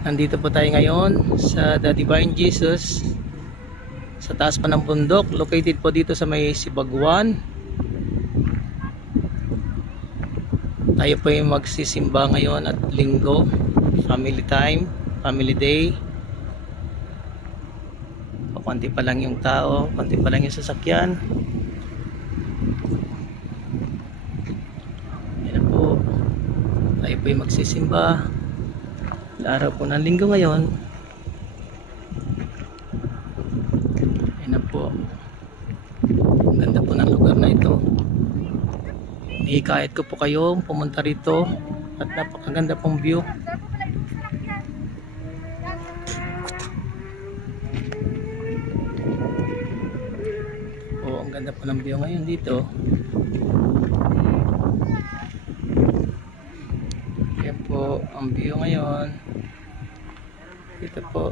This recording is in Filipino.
Nandito po tayo ngayon sa The Divine Jesus sa taas pa ng bundok. Located po dito sa may Sibagwan. Tayo po yung magsisimba ngayon at linggo. Family time, family day. Konti pa lang yung tao, konti pa lang yung sasakyan. Yan po. Tayo po yung magsisimba. Araw po ng linggo ngayon. Yan na po. Ang ganda po ng lugar na ito. Ihikayat ko po kayo pumunta rito at napakaganda pong view. Oh, ang ganda po ng view ngayon dito. Yan po ang view ngayon. Dito po.